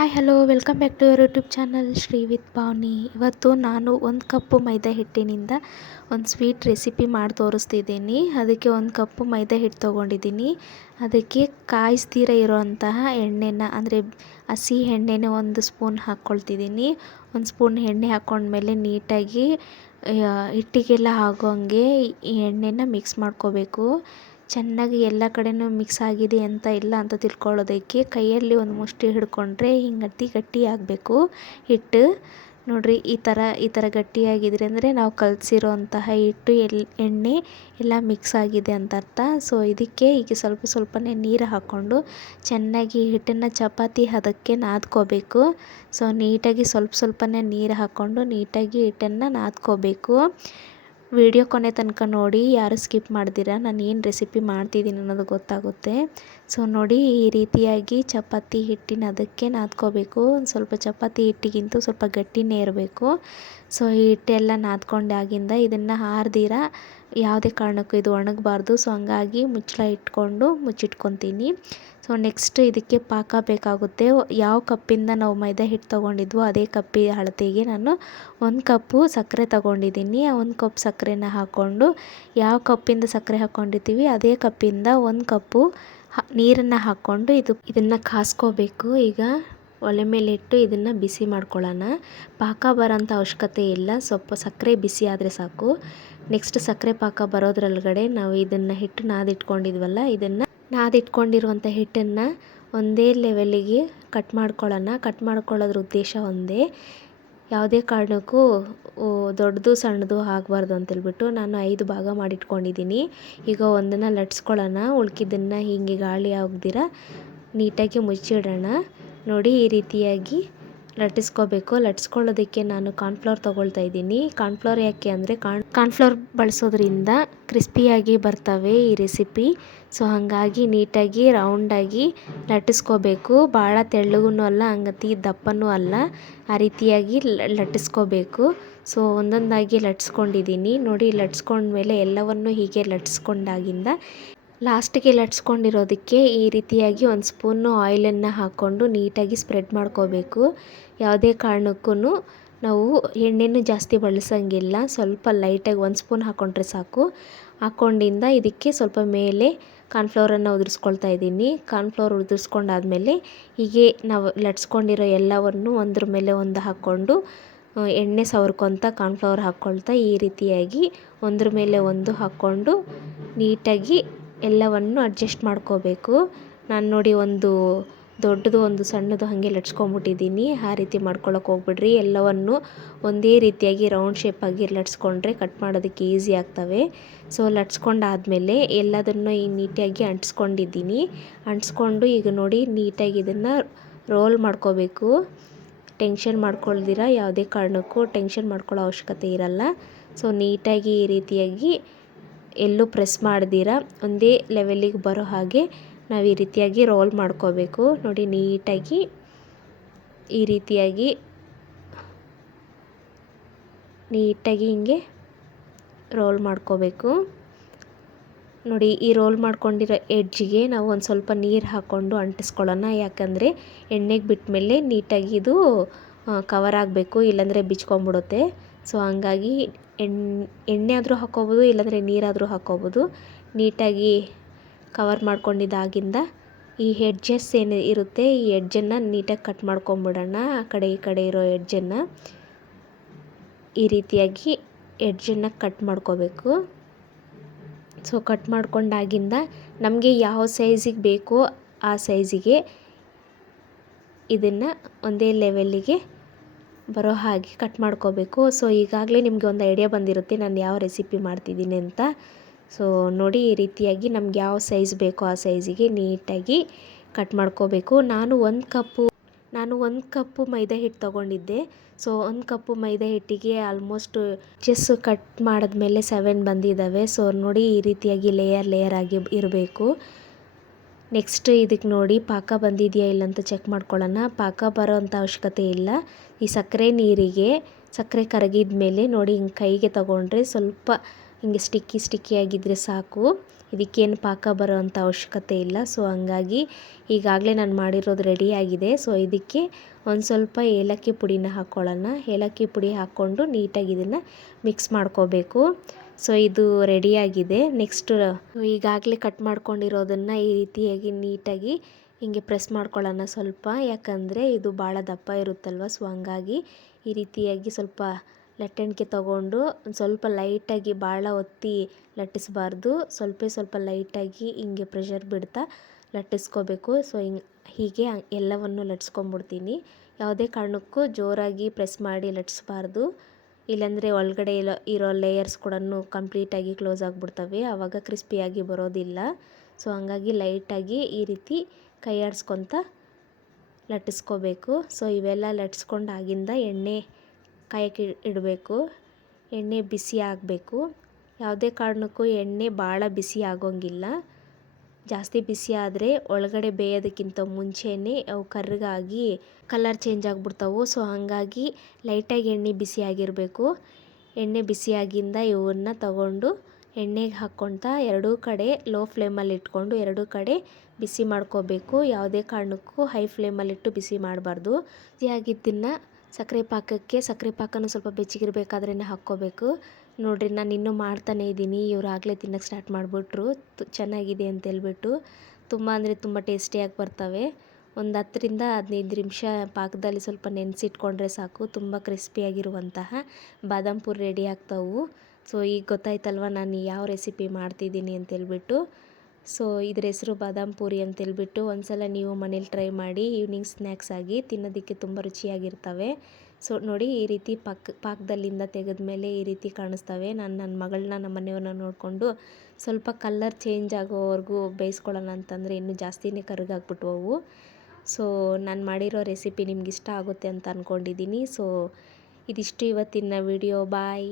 Hi hello welcome back to your YouTube channel Shri with Pavani. ಇವತ್ತು ನಾನು 1 ಕಪ್ಪು ಮೈದಾ ಹಿಟ್ಟಿನಿಂದ ಒಂದು ಸ್ವೀಟ್ ರೆಸಿಪಿ ಮಾಡಿ ತೋರಿಸ್ತಿದ್ದೀನಿ. ಅದಕ್ಕೆ 1 ಕಪ್ಪು ಮೈದಾ ಹಿಟ್ಟು ತೊಗೊಂಡಿದ್ದೀನಿ. ಅದಕ್ಕೆ ಕಾಯಿಸ್ದಿರ ಇರೋವಂತಹ ಎಣ್ಣೆನ ಅಂದರೆ ಹಸಿ ಎಣ್ಣೆನ 1 ಸ್ಪೂನ್ ಹಾಕ್ಕೊಳ್ತಿದ್ದೀನಿ. 1 ಸ್ಪೂನ್ ಎಣ್ಣೆ ಹಾಕ್ಕೊಂಡ್ಮೇಲೆ ನೀಟಾಗಿ ಹಿಟ್ಟಿಗೆಲ್ಲ ಆಗೋಂಗೆ ಈ ಎಣ್ಣೆನ ಮಿಕ್ಸ್ ಮಾಡ್ಕೋಬೇಕು. ಚೆನ್ನಾಗಿ ಎಲ್ಲ ಕಡೆನೂ ಮಿಕ್ಸ್ ಆಗಿದೆ ಅಂತ ಇಲ್ಲ ಅಂತ ತಿಳ್ಕೊಳ್ಳೋದಕ್ಕೆ ಕೈಯಲ್ಲಿ ಒಂದು ಮುಷ್ಟಿ ಹಿಡ್ಕೊಂಡ್ರೆ ಹಿಂಗೆ ಗಟ್ಟಿ ಆಗಬೇಕು ಹಿಟ್ಟು. ನೋಡಿರಿ ಈ ಥರ ಗಟ್ಟಿಯಾಗಿದ್ರೆ ಅಂದರೆ ನಾವು ಕಲಸಿರೋಂತಹ ಹಿಟ್ಟು ಎಣ್ಣೆ ಎಲ್ಲ ಮಿಕ್ಸ್ ಆಗಿದೆ ಅಂತ ಅರ್ಥ. ಸೊ ಇದಕ್ಕೆ ಈಗ ಸ್ವಲ್ಪನೇ ನೀರು ಹಾಕ್ಕೊಂಡು ಚೆನ್ನಾಗಿ ಹಿಟ್ಟನ್ನು ಚಪಾತಿ ಹದಕ್ಕೆ ನಾದ್ಕೋಬೇಕು. ಸೊ ನೀಟಾಗಿ ಸ್ವಲ್ಪನೇ ನೀರು ಹಾಕ್ಕೊಂಡು ನೀಟಾಗಿ ಹಿಟ್ಟನ್ನು ನಾದ್ಕೋಬೇಕು. ವಿಡಿಯೋ ಕೊನೆ ತನಕ ನೋಡಿ, ಯಾರು ಸ್ಕಿಪ್ ಮಾಡ್ದಿರ ನಾನು ಏನು ರೆಸಿಪಿ ಮಾಡ್ತಿದ್ದೀನಿ ಅನ್ನೋದು ಗೊತ್ತಾಗುತ್ತೆ. ಸೊ ನೋಡಿ ಈ ರೀತಿಯಾಗಿ ಚಪಾತಿ ಹಿಟ್ಟಿನ ಅದಕ್ಕೆ ನಾದ್ಕೋಬೇಕು. ಒಂದು ಸ್ವಲ್ಪ ಚಪಾತಿ ಹಿಟ್ಟಿಗಿಂತ ಸ್ವಲ್ಪ ಗಟ್ಟಿನೇ ಇರಬೇಕು. ಸೊ ಈ ಹಿಟ್ಟೆಲ್ಲ ನಾದ್ಕೊಂಡಾಗಿಂದ ಇದನ್ನು ಆರ್ದಿರ ಯಾವುದೇ ಕಾರಣಕ್ಕೂ ಇದು ಒಣಗಬಾರ್ದು. ಸೊ ಹಂಗಾಗಿ ಮುಚ್ಚಳ ಇಟ್ಕೊಂಡು ಮುಚ್ಚಿಟ್ಕೊತೀನಿ. ಸೊ ನೆಕ್ಸ್ಟ್ ಇದಕ್ಕೆ ಪಾಕ ಬೇಕಾಗುತ್ತೆ. ಯಾವ ಕಪ್ಪಿಂದ ನಾವು ಮೈದಾ ಹಿಟ್ಟು ತೊಗೊಂಡಿದ್ವೋ ಅದೇ ಕಪ್ಪಿ ಅಳತೆಗೆ ನಾನು 1 ಕಪ್ಪು ಸಕ್ಕರೆ ತೊಗೊಂಡಿದ್ದೀನಿ. ಆ 1 ಕಪ್ ಸಕ್ಕರೆನ ಹಾಕ್ಕೊಂಡು ಯಾವ ಕಪ್ಪಿಂದ ಸಕ್ಕರೆ ಹಾಕ್ಕೊಂಡಿರ್ತೀವಿ ಅದೇ ಕಪ್ಪಿಂದ 1 ಕಪ್ಪು ನೀರನ್ನು ಹಾಕ್ಕೊಂಡು ಇದನ್ನು ಕಾಸ್ಕೋಬೇಕು. ಈಗ ಒಲೆ ಮೇಲೆ ಇಟ್ಟು ಇದನ್ನು ಬಿಸಿ ಮಾಡ್ಕೊಳ್ಳೋಣ. ಪಾಕ ಬರೋಂಥ ಅವಶ್ಯಕತೆ ಇಲ್ಲ, ಸ್ವಲ್ಪ ಸಕ್ಕರೆ ಬಿಸಿ ಆದರೆ ಸಾಕು. ನೆಕ್ಸ್ಟ್ ಸಕ್ಕರೆ ಪಾಕ ಬರೋದ್ರೊಳಗಡೆ ನಾವು ಇದನ್ನು ಹಿಟ್ಟು ನಾದಿಟ್ಕೊಂಡಿದ್ವಲ್ಲ, ಇದನ್ನು ನಾದಿಟ್ಕೊಂಡಿರುವಂಥ ಹಿಟ್ಟನ್ನು ಒಂದೇ ಲೆವೆಲಿಗೆ ಕಟ್ ಮಾಡ್ಕೊಳ್ಳೋಣ. ಕಟ್ ಮಾಡ್ಕೊಳ್ಳೋದ್ರ ಉದ್ದೇಶ ಒಂದೇ, ಯಾವುದೇ ಕಾರಣಕ್ಕೂ ದೊಡ್ಡದು ಸಣ್ಣದು ಆಗಬಾರ್ದು ಅಂತೇಳ್ಬಿಟ್ಟು ನಾನು 5 ಭಾಗ ಮಾಡಿಟ್ಕೊಂಡಿದ್ದೀನಿ. ಈಗ ಒಂದನ್ನು ಲಟ್ಸ್ಕೊಳ್ಳೋಣ. ಉಳ್ಕಿದ್ದನ್ನು ಹೀಗೆ ಗಾಳಿ ಆಗದಿರ ನೀಟಾಗಿ ಮುಚ್ಚಿಡೋಣ. ನೋಡಿ ಈ ರೀತಿಯಾಗಿ ಲಟ್ಟಿಸ್ಕೋಬೇಕು. ಲಟ್ಸ್ಕೊಳ್ಳೋದಕ್ಕೆ ನಾನು ಕಾರ್ನ್ಫ್ಲವರ್ ತೊಗೊಳ್ತಾ ಇದ್ದೀನಿ. ಕಾರ್ನ್ಫ್ಲವರ್ ಯಾಕೆ ಅಂದರೆ ಕಾರ್ನ್ಫ್ಲವರ್ ಬಳಸೋದ್ರಿಂದ ಕ್ರಿಸ್ಪಿಯಾಗಿ ಬರ್ತವೆ ಈ ರೆಸಿಪಿ. ಸೊ ಹಾಗಾಗಿ ನೀಟಾಗಿ ರೌಂಡಾಗಿ ಲಟ್ಟಿಸ್ಕೋಬೇಕು. ಭಾಳ ತೆಳ್ಳಗೂ ಅಲ್ಲ, ಹಂಗತಿ ದಪ್ಪನೂ ಅಲ್ಲ, ಆ ರೀತಿಯಾಗಿ ಲಟ್ಟಿಸ್ಕೋಬೇಕು. ಸೊ ಒಂದೊಂದಾಗಿ ಲಟ್ಸ್ಕೊಂಡಿದ್ದೀನಿ. ನೋಡಿ ಲಟ್ಸ್ಕೊಂಡ್ಮೇಲೆ ಎಲ್ಲವನ್ನು ಹೀಗೆ ಲಟ್ಸ್ಕೊಂಡಾಗಿಂದ ಲಾಸ್ಟಿಗೆ ಲಟ್ಸ್ಕೊಂಡಿರೋದಕ್ಕೆ ಈ ರೀತಿಯಾಗಿ 1 ಸ್ಪೂನು ಆಯಿಲನ್ನು ಹಾಕ್ಕೊಂಡು ನೀಟಾಗಿ ಸ್ಪ್ರೆಡ್ ಮಾಡ್ಕೋಬೇಕು. ಯಾವುದೇ ಕಾರಣಕ್ಕೂ ನಾವು ಎಣ್ಣೆನೂ ಜಾಸ್ತಿ ಬಳಸೋಂಗಿಲ್ಲ, ಸ್ವಲ್ಪ ಲೈಟಾಗಿ 1 ಸ್ಪೂನ್ ಹಾಕ್ಕೊಂಡ್ರೆ ಸಾಕು. ಹಾಕ್ಕೊಂಡಿಂದ ಇದಕ್ಕೆ ಸ್ವಲ್ಪ ಮೇಲೆ ಕಾರ್ನ್ಫ್ಲವರನ್ನು ಉದುರಿಸ್ಕೊಳ್ತಾ ಇದ್ದೀನಿ. ಕಾರ್ನ್ಫ್ಲವರ್ ಉದುರಿಸ್ಕೊಂಡಾದ್ಮೇಲೆ ಹೀಗೆ ನಾವು ಲಟ್ಸ್ಕೊಂಡಿರೋ ಎಲ್ಲವನ್ನು ಒಂದ್ರ ಮೇಲೆ ಒಂದು ಹಾಕ್ಕೊಂಡು ಎಣ್ಣೆ ಸವರ್ಕೊತ ಕಾರ್ನ್ಫ್ಲವರ್ ಹಾಕ್ಕೊಳ್ತಾ ಈ ರೀತಿಯಾಗಿ ಒಂದ್ರ ಮೇಲೆ ಒಂದು ಹಾಕ್ಕೊಂಡು ನೀಟಾಗಿ ಎಲ್ಲವನ್ನು ಅಡ್ಜಸ್ಟ್ ಮಾಡ್ಕೋಬೇಕು. ನಾನು ನೋಡಿ ಒಂದು ದೊಡ್ಡದು ಒಂದು ಸಣ್ಣದು ಹಾಗೆ ಲಟ್ಸ್ಕೊಂಬಿಟ್ಟಿದ್ದೀನಿ. ಆ ರೀತಿ ಮಾಡ್ಕೊಳಕ್ಕೆ ಹೋಗ್ಬಿಡ್ರಿ. ಎಲ್ಲವನ್ನು ಒಂದೇ ರೀತಿಯಾಗಿ ರೌಂಡ್ ಶೇಪಾಗಿ ಲಟ್ಸ್ಕೊಂಡ್ರೆ ಕಟ್ ಮಾಡೋದಕ್ಕೆ ಈಸಿ ಆಗ್ತವೆ. ಸೊ ಲಟ್ಸ್ಕೊಂಡಾದ್ಮೇಲೆ ಎಲ್ಲದನ್ನು ಈ ನೀಟಾಗಿ ಅಂಟಿಸ್ಕೊಂಡಿದ್ದೀನಿ. ಅಂಟಿಸ್ಕೊಂಡು ಈಗ ನೋಡಿ ನೀಟಾಗಿ ಇದನ್ನು ರೋಲ್ ಮಾಡ್ಕೋಬೇಕು. ಟೆನ್ಷನ್ ಮಾಡ್ಕೊಳ್ದಿರ, ಯಾವುದೇ ಕಾರಣಕ್ಕೂ ಟೆನ್ಷನ್ ಮಾಡ್ಕೊಳ್ಳೋ ಅವಶ್ಯಕತೆ ಇರಲ್ಲ. ಸೊ ನೀಟಾಗಿ ಈ ರೀತಿಯಾಗಿ ಎಲ್ಲೂ ಪ್ರೆಸ್ ಮಾಡ್ದಿರ ಒಂದೇ ಲೆವೆಲಿಗೆ ಬರೋ ಹಾಗೆ ನಾವು ಈ ರೀತಿಯಾಗಿ ರೋಲ್ ಮಾಡ್ಕೋಬೇಕು. ನೋಡಿ ನೀಟಾಗಿ ಈ ರೀತಿಯಾಗಿ ಹಿಂಗೆ ರೋಲ್ ಮಾಡ್ಕೋಬೇಕು. ನೋಡಿ ಈ ರೋಲ್ ಮಾಡ್ಕೊಂಡಿರೋ ಎಡ್ಜಿಗೆ ನಾವು ಒಂದು ಸ್ವಲ್ಪ ನೀರು ಹಾಕ್ಕೊಂಡು ಅಂಟಿಸ್ಕೊಳ್ಳೋಣ. ಯಾಕಂದರೆ ಎಣ್ಣೆಗೆ ಬಿಟ್ಮೇಲೆ ನೀಟಾಗಿ ಇದು ಕವರ್ ಆಗಬೇಕು, ಇಲ್ಲಾಂದರೆ ಬಿಚ್ಕೊಂಬಿಡುತ್ತೆ. ಸೊ ಹಂಗಾಗಿ ಎಣ್ಣೆ ಆದರೂ ಹಾಕ್ಕೋಬೋದು, ಇಲ್ಲಾಂದರೆ ನೀರಾದರೂ ಹಾಕ್ಕೋಬೋದು. ನೀಟಾಗಿ ಕವರ್ ಮಾಡ್ಕೊಂಡಿದ್ದಾಗಿಂದ ಈ ಎಡ್ಜಸ್ ಏನು ಇರುತ್ತೆ ಈ ಎಡ್ಜನ್ನು ನೀಟಾಗಿ ಕಟ್ ಮಾಡ್ಕೊಂಬಿಡೋಣ. ಆ ಕಡೆ ಈ ಕಡೆ ಇರೋ ಎಡ್ಜನ್ನು ಈ ರೀತಿಯಾಗಿ ಎಡ್ಜನ್ನು ಕಟ್ ಮಾಡ್ಕೋಬೇಕು. ಸೊ ಕಟ್ ಮಾಡ್ಕೊಂಡಾಗಿಂದ ನಮಗೆ ಯಾವ ಸೈಜಿಗೆ ಬೇಕೋ ಆ ಸೈಜಿಗೆ ಇದನ್ನು ಒಂದೇ ಲೆವೆಲ್ಲಿಗೆ ಬರೋ ಹಾಗೆ ಕಟ್ ಮಾಡ್ಕೋಬೇಕು. ಸೊ ಈಗಾಗಲೇ ನಿಮಗೆ ಒಂದು ಐಡಿಯಾ ಬಂದಿರುತ್ತೆ ನಾನು ಯಾವ ರೆಸಿಪಿ ಮಾಡ್ತಿದ್ದೀನಿ ಅಂತ. ಸೊ ನೋಡಿ ಈ ರೀತಿಯಾಗಿ ನಮ್ಗೆ ಯಾವ ಸೈಜ್ ಬೇಕೋ ಆ ಸೈಜಿಗೆ ನೀಟಾಗಿ ಕಟ್ ಮಾಡ್ಕೋಬೇಕು. ನಾನು 1 ಕಪ್ಪು ಮೈದಾ ಹಿಟ್ಟು ತೊಗೊಂಡಿದ್ದೆ. ಸೊ 1 ಕಪ್ಪು ಮೈದಾ ಹಿಟ್ಟಿಗೆ ಆಲ್ಮೋಸ್ಟ್ ಕಟ್ ಮಾಡಿದ್ಮೇಲೆ 7 ಬಂದಿದ್ದಾವೆ. ಸೊ ನೋಡಿ ಈ ರೀತಿಯಾಗಿ ಲೇಯರ್ ಆಗಿ ಇರಬೇಕು. ನೆಕ್ಸ್ಟ್ ಇದಕ್ಕೆ ನೋಡಿ ಪಾಕ ಬಂದಿದೆಯಾ ಇಲ್ಲ ಅಂತ ಚೆಕ್ ಮಾಡ್ಕೊಳ್ಳೋಣ. ಪಾಕ ಬರೋ ಅಂಥ ಅವಶ್ಯಕತೆ ಇಲ್ಲ. ಈ ಸಕ್ಕರೆ ನೀರಿಗೆ ಸಕ್ಕರೆ ಕರಗಿದ ಮೇಲೆ ನೋಡಿ ಹಿಂಗೆ ಕೈಗೆ ತಗೊಂಡ್ರೆ ಸ್ವಲ್ಪ ಹಿಂಗೆ ಸ್ಟಿಕ್ಕಿಯಾಗಿದ್ದರೆ ಸಾಕು. ಇದಕ್ಕೇನು ಪಾಕ ಬರೋ ಅಂಥ ಅವಶ್ಯಕತೆ ಇಲ್ಲ. ಸೊ ಹಂಗಾಗಿ ಈಗಾಗಲೇ ನಾನು ಮಾಡಿರೋದು ರೆಡಿಯಾಗಿದೆ. ಸೊ ಇದಕ್ಕೆ ಒಂದು ಸ್ವಲ್ಪ ಏಲಕ್ಕಿ ಪುಡಿನ ಹಾಕ್ಕೊಳ್ಳೋಣ. ಏಲಕ್ಕಿ ಪುಡಿ ಹಾಕ್ಕೊಂಡು ನೀಟಾಗಿ ಇದನ್ನು ಮಿಕ್ಸ್ ಮಾಡ್ಕೋಬೇಕು. ಸೊ ಇದು ರೆಡಿಯಾಗಿದೆ. ನೆಕ್ಸ್ಟು ಈಗಾಗಲೇ ಕಟ್ ಮಾಡ್ಕೊಂಡಿರೋದನ್ನು ಈ ರೀತಿಯಾಗಿ ನೀಟಾಗಿ ಹಿಂಗೆ ಪ್ರೆಸ್ ಮಾಡ್ಕೊಳ್ಳೋಣ ಸ್ವಲ್ಪ. ಯಾಕಂದರೆ ಇದು ಭಾಳ ದಪ್ಪ ಇರುತ್ತಲ್ವ. ಸೊ ಹಂಗಾಗಿ ಈ ರೀತಿಯಾಗಿ ಸ್ವಲ್ಪ ಲಟ್ಟಣಿಕೆ ತಗೊಂಡು ಒಂದು ಸ್ವಲ್ಪ ಲೈಟಾಗಿ ಭಾಳ ಒತ್ತಿ ಲಟ್ಟಿಸಬಾರ್ದು. ಸ್ವಲ್ಪ ಲೈಟಾಗಿ ಹಿಂಗೆ ಪ್ರೆಷರ್ ಬಿಡ್ತಾ ಲಟ್ಟಿಸ್ಕೋಬೇಕು. ಸೊ ಹೀಗೆ ಎಲ್ಲವನ್ನು ಲಟ್ಸ್ಕೊಂಬಿಡ್ತೀನಿ. ಯಾವುದೇ ಕಾರಣಕ್ಕೂ ಜೋರಾಗಿ ಪ್ರೆಸ್ ಮಾಡಿ ಲಟ್ಟಿಸ್ಬಾರ್ದು. ಇಲ್ಲಾಂದರೆ ಒಳಗಡೆ ಇರೋ ಲೇಯರ್ಸ್ ಕೂಡ ಕಂಪ್ಲೀಟಾಗಿ ಕ್ಲೋಸ್ ಆಗಿಬಿಡ್ತವೆ. ಆವಾಗ ಕ್ರಿಸ್ಪಿಯಾಗಿ ಬರೋದಿಲ್ಲ. ಸೊ ಹಂಗಾಗಿ ಲೈಟಾಗಿ ಈ ರೀತಿ ಕೈ ಆಡಿಸ್ಕೊತ ಲಟ್ಟಿಸ್ಕೋಬೇಕು. ಸೊ ಇವೆಲ್ಲ ಲಟ್ಟಿಸ್ಕೊಂಡಾಗಿಂದ ಎಣ್ಣೆ ಕಾಯಕ್ಕೆ ಇಡಬೇಕು. ಎಣ್ಣೆ ಬಿಸಿ ಆಗಬೇಕು. ಯಾವುದೇ ಕಾರಣಕ್ಕೂ ಎಣ್ಣೆ ಭಾಳ ಬಿಸಿ ಆಗೋಂಗಿಲ್ಲ. ಜಾಸ್ತಿ ಬಿಸಿ ಆದರೆ ಒಳಗಡೆ ಬೇಯೋದಕ್ಕಿಂತ ಮುಂಚೆನೇ ಅವು ಕರ್ರಗಾಗಿ ಕಲರ್ ಚೇಂಜ್ ಆಗಿಬಿಡ್ತಾವೆ. ಸೊ ಹಾಗಾಗಿ ಲೈಟಾಗಿ ಎಣ್ಣೆ ಬಿಸಿಯಾಗಿರಬೇಕು. ಎಣ್ಣೆ ಬಿಸಿಯಾಗಿಂದ ಇವನ್ನ ತಗೊಂಡು ಎಣ್ಣೆಗೆ ಹಾಕ್ಕೊಳ್ತಾ ಎರಡೂ ಕಡೆ ಲೋ ಫ್ಲೇಮಲ್ಲಿ ಇಟ್ಕೊಂಡು ಎರಡೂ ಕಡೆ ಬಿಸಿ ಮಾಡ್ಕೋಬೇಕು. ಯಾವುದೇ ಕಾರಣಕ್ಕೂ ಹೈ ಫ್ಲೇಮಲ್ಲಿಟ್ಟು ಬಿಸಿ ಮಾಡಬಾರ್ದು. ಬಿಸಿಯಾಗಿದ್ದನ್ನು ಸಕ್ಕರೆ ಪಾಕನೂ ಸ್ವಲ್ಪ ಬೆಚ್ಚಗಿರಬೇಕಾದ್ರೇ ಹಾಕ್ಕೋಬೇಕು. ನೋಡಿರಿ, ನಾನು ಇನ್ನೂ ಮಾಡ್ತಾನೇ ಇದ್ದೀನಿ. ಇವ್ರು ಆಗಲೇ ತಿನ್ನೋಕ್ಕೆ ಸ್ಟಾರ್ಟ್ ಮಾಡಿಬಿಟ್ರು. ಚೆನ್ನಾಗಿದೆ ಅಂತ ಹೇಳ್ಬಿಟ್ಟು. ತುಂಬ ಅಂದರೆ ತುಂಬ ಟೇಸ್ಟಿಯಾಗಿ ಬರ್ತವೆ. ಒಂದು 10ರಿಂದ 15 ನಿಮಿಷ ಪಾಕದಲ್ಲಿ ಸ್ವಲ್ಪ ನೆನೆಸಿಟ್ಕೊಂಡ್ರೆ ಸಾಕು. ತುಂಬ ಕ್ರಿಸ್ಪಿಯಾಗಿರುವಂತಹ ಬಾದಾಮ್ ಪೂರಿ ರೆಡಿ ಆಗ್ತಾವೆ. ಸೊ ಈಗ ಗೊತ್ತಾಯ್ತಲ್ವ ನಾನು ಯಾವ ರೆಸಿಪಿ ಮಾಡ್ತಿದ್ದೀನಿ ಅಂತೇಳ್ಬಿಟ್ಟು. ಸೊ ಇದ್ರ ಹೆಸರು ಬಾದಾಮ್ ಪೂರಿ ಅಂತೇಳ್ಬಿಟ್ಟು. ಒಂದ್ಸಲ ನೀವು ಮನೇಲಿ ಟ್ರೈ ಮಾಡಿ. ಈವ್ನಿಂಗ್ ಸ್ನ್ಯಾಕ್ಸ್ ಆಗಿ ತಿನ್ನೋದಕ್ಕೆ ತುಂಬ ರುಚಿಯಾಗಿರ್ತವೆ. ಸೊ ನೋಡಿ, ಈ ರೀತಿ ಪಾಕದಲ್ಲಿಂದ ತೆಗೆದ್ಮೇಲೆ ಈ ರೀತಿ ಕಾಣಿಸ್ತವೆ. ನಾನು ನನ್ನ ಮಗಳನ್ನ ನಮ್ಮ ಮನೆಯವ್ರನ್ನ ನೋಡಿಕೊಂಡು ಸ್ವಲ್ಪ ಕಲರ್ ಚೇಂಜ್ ಆಗೋವರೆಗೂ ಬೇಯಿಸ್ಕೊಳ್ಳೋಣ ಅಂತಂದರೆ ಇನ್ನೂ ಜಾಸ್ತಿನೇ ಕರ್ಗಾಗ್ಬಿಟ್ವವು. ಸೊ ನಾನು ಮಾಡಿರೋ ರೆಸಿಪಿ ನಿಮ್ಗೆ ಇಷ್ಟ ಆಗುತ್ತೆ ಅಂತ ಅಂದ್ಕೊಂಡಿದ್ದೀನಿ. ಸೊ ಇದಿಷ್ಟು ಇವತ್ತಿನ ವಿಡಿಯೋ. ಬಾಯ್.